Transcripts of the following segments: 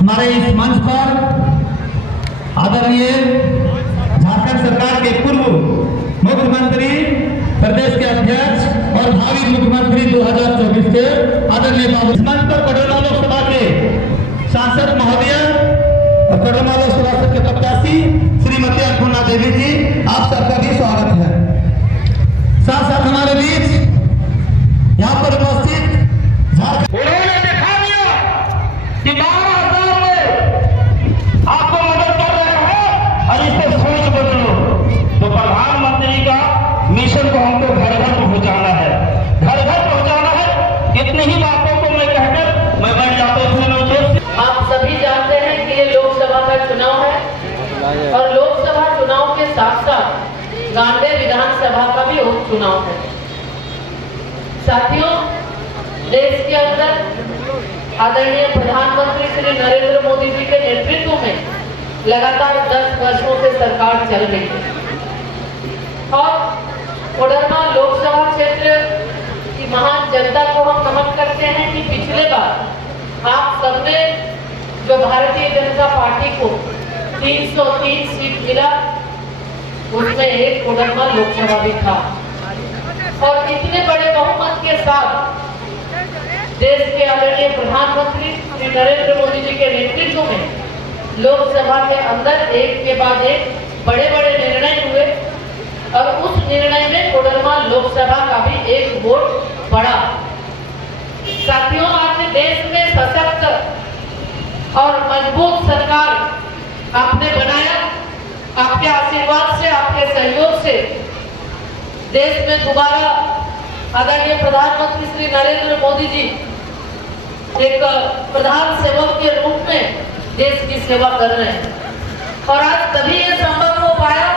हमारे इस मंच पर आदरणीय झारखंड सरकार के पूर्व मुख्यमंत्री, प्रदेश के अध्यक्ष और भावी मुख्यमंत्री 2024 के आदरणीय बाबू, मंच पर कोडरमा लोकसभा के सांसद महोदय और कोडरमा लोकसभा के प्रत्याशी श्रीमती अन्नपूर्णा देवी जी, आप सबका भी स्वागत है। साथ साथ हमारे बीच यहाँ पर उपस्थित उन्होंने दिखा दिया कि 12,000 लोग आपको मदद कर रहे हैं और इससे सोच बदलो। तो प्रधानमंत्री का मिशन को हमको घर घर पहुंचाना है, घर घर पहुंचाना है। इतनी ही बातों को मैं कहकर मैं बैठ जाता हूँ। आप सभी जानते हैं कि ये लोकसभा का चुनाव है और लोकसभा चुनाव के साथ साथ गांधी विधानसभा का भी उपचुनाव है। साथियों, देश के अंदर आदरणीय प्रधानमंत्री श्री नरेंद्र मोदी जी के नेतृत्व में लगातार 10 वर्षों से सरकार चल रही है और कोडरमा लोकसभा क्षेत्र की महान जनता को हम नमन करते हैं कि पिछले बार आप सबने जो भारतीय जनता पार्टी को 303 सीट मिला, उसमें एक कोडरमा लोकसभा भी था और इतने बड़े बहुमत के साथ देश के आदरणीय प्रधानमंत्री श्री नरेंद्र मोदी जी के नेतृत्व में लोकसभा के अंदर एक के बाद एक बड़े बड़े निर्णय हुए और उस निर्णय में कोडरमा लोकसभा का भी एक वोट पड़ा। साथियों, आज देश में सशक्त और मजबूत सरकार आपने बनाया। आपके आशीर्वाद से, आपके सहयोग से देश में दोबारा आदरणीय प्रधानमंत्री श्री नरेंद्र मोदी जी एक प्रधान सेवक के रूप में देश की सेवा कर रहे हैं और आज तभी ये संभव हो पाया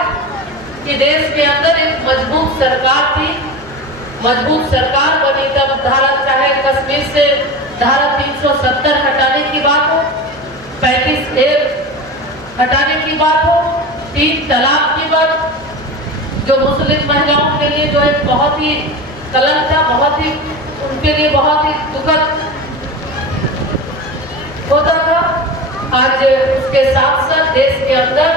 कि देश के अंदर एक मजबूत सरकार थी। मजबूत सरकार बनी तब चाहे कश्मीर से धारा 370 हटाने की बात हो, 35A हटाने की बात हो, 3 तलाक की बात, जो मुस्लिम महिलाओं के लिए जो एक बहुत ही कलंक था, बहुत ही उनके लिए बहुत ही दुखद होता था। आज उसके साथ साथ देश के अंदर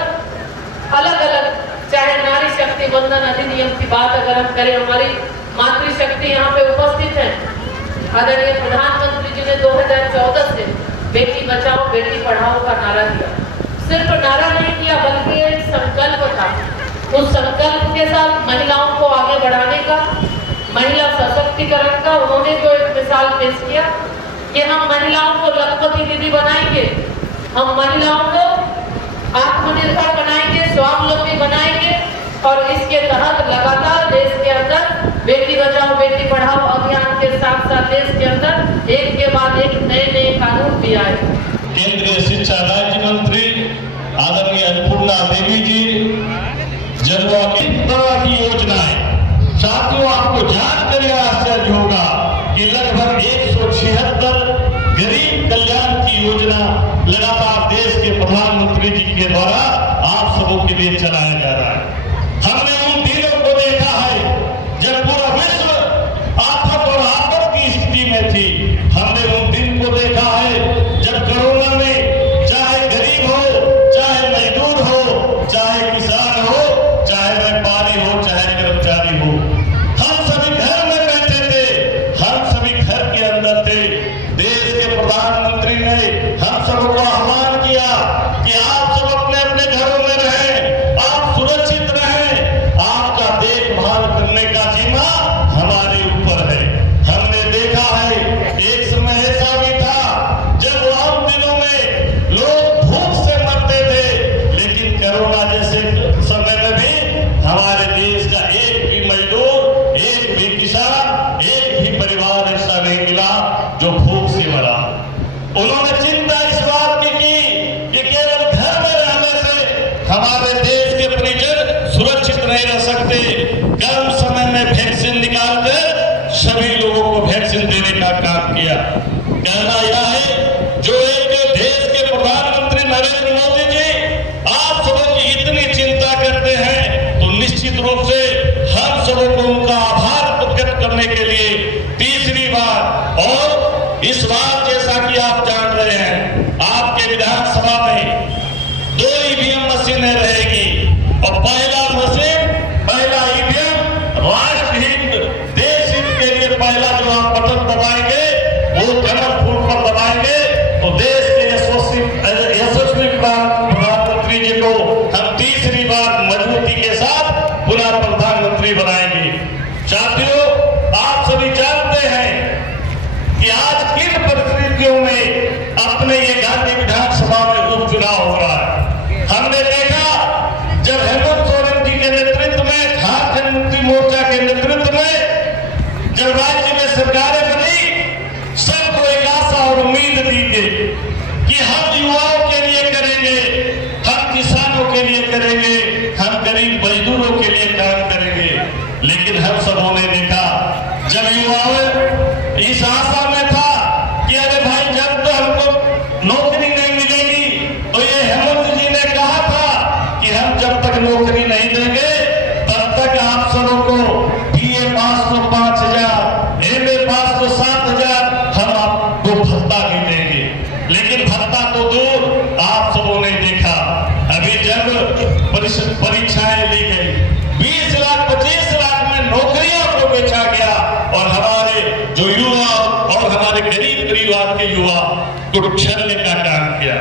अलग अलग, चाहे नारी शक्ति बंधन अधिनियम की बात अगर हम करें, हमारी मातृशक्ति यहाँ पे उपस्थित है। आदरणीय प्रधानमंत्री जी ने 2014 से बेटी बचाओ बेटी पढ़ाओ का नारा दिया। सिर्फ नारा नहीं किया बल्कि एक संकल्प था। उस संकल्प के साथ महिलाओं को आगे बढ़ाने का, महिला सशक्तिकरण का उन्होंने जो एक मिसाल पेश किया कि हम महिलाओं को लखपति दीदी बनाएंगे, हम महिलाओं को आत्मनिर्भर बनाएंगे, स्वावलंबी बनाएंगे और इसके तहत लगातार देश के अंदर बेटी बचाओ बेटी पढ़ाओ अभियान के साथ साथ देश के अंदर एक के बाद एक नए नए कानून भी आए। केंद्रीय शिक्षा राज्य मंत्री आदरणीय अन्नपूर्णा देवी जी जनवा की तरह की योजनाएं, साथियों आपको जानकर आश्चर्य होगा कि लगभग 176 गरीब कल्याण की योजना लगातार देश के प्रधानमंत्री जी के द्वारा आप सबों के लिए चलाया जा रहा है। हमने उन दिनों को देखा है जब पूरा विश्व आफत और आपद की स्थिति में थी। हमने उन दिन को देखा है जब कोरोना में चाहे गरीब हो, चाहे मजदूर हो, चाहे किसान हो, चाहे व्यापारी हो, चाहे कर्मचारी हो, हम सभी घर में बैठे थे, हम सभी घर के अंदर थे। देश के प्रधानमंत्री ने हम सबको आह्वान किया कि आप सब अपने अपने घरों में रहें, आप सुरक्षित रहें, आपका देखभाल करने का जिम्मा हमारे ऊपर है। हमने देखा है एक समय ऐसा भी था जब आम दिनों में लोग भूख से मरते थे, लेकिन कोरोना जैसे समय में भी हमारे देश का एक भी मजदूर, एक भी किसान, एक भी परिवार ऐसा नहीं मिला जो भूख से मरा। उन्होंने चिंता इस बात की कि केवल घर में रहने से हमारे देश के परिजन सुरक्षित नहीं रह सकते। कम समय में वैक्सीन निकालकर सभी लोगों को वैक्सीन देने का काम किया। कहना यह है, जो एक देश के प्रधानमंत्री नरेंद्र मोदी जी आप सबों की इतनी चिंता करते हैं, तो निश्चित रूप से हम सबों को उनका आभार प्रकट करने के लिए तीसरी बार और इस बार जैसा कि आप जान रहे हैं, आप आपके विधानसभा में 2 ईवीएम मशीनें रहेगी और पहला ईवीएम राष्ट्रहित देश हित के लिए पहला जो आप बटन दबाएंगे वो कमल फूल पर दबाएंगे तो देश के यशस्वी प्रधानमंत्री जी को हम तीसरी बार मजबूती के साथ पुनः प्रधानमंत्री बनाएंगे। साथियों, आप सभी जानते हैं कि आज किन परिस्थितियों में अपने ये गांधी विधानसभा में उपचुनाव हो रहा है। हमने देखा जब हेमंत सोरेन जी के नेतृत्व में, झारखंड मुक्ति मोर्चा के नेतृत्व में जब राज्य में सरकारें बनी, सबको एक आशा और उम्मीद दी गई कि हम युवाओं के लिए करेंगे, हम किसानों के लिए करेंगे, हम गरीब मजदूरों के लिए काम करेंगे। लेकिन हम सबों ने देखा जब युवाओं इस आशा में था कि अरे भाई जब तो हमको नौकरी नहीं मिलेगी, तो ये हेमंत जी ने कहा था कि हम जब तक नौकरी नहीं देंगे तब तक आप सबों को बीए पास को 5,000, एमए पास को 7,000 हम आपको भत्ता भी देंगे। लेकिन भत्ता तो दूर, आप सबों ने देखा अभी जब परीक्षाएं ली गई 20 लाख 25 लाख में नौकरियों को बेचा गया और हमारे जो युवा और हमारे गरीब परिवार के युवा को छलने का काम किया।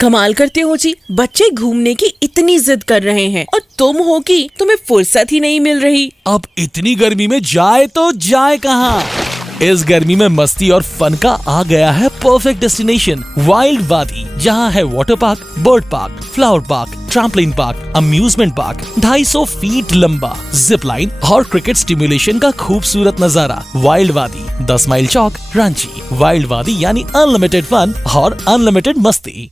कमाल करते हो जी, बच्चे घूमने की इतनी जिद कर रहे हैं और तुम हो कि तुम्हें फुर्सत ही नहीं मिल रही। अब इतनी गर्मी में जाए तो जाए कहाँ? इस गर्मी में मस्ती और फन का आ गया है परफेक्ट डेस्टिनेशन वाइल्ड वादी, जहाँ है water park, bird park, flower park, trampoline park, amusement park, 250 feet लंबा, जिप लाइन और क्रिकेट स्टिमुलेशन का खूबसूरत नजारा। वाइल्ड वादी, 10 माइल चौक, रांची। वाइल्ड वादी यानी अनलिमिटेड फन और अनलिमिटेड मस्ती।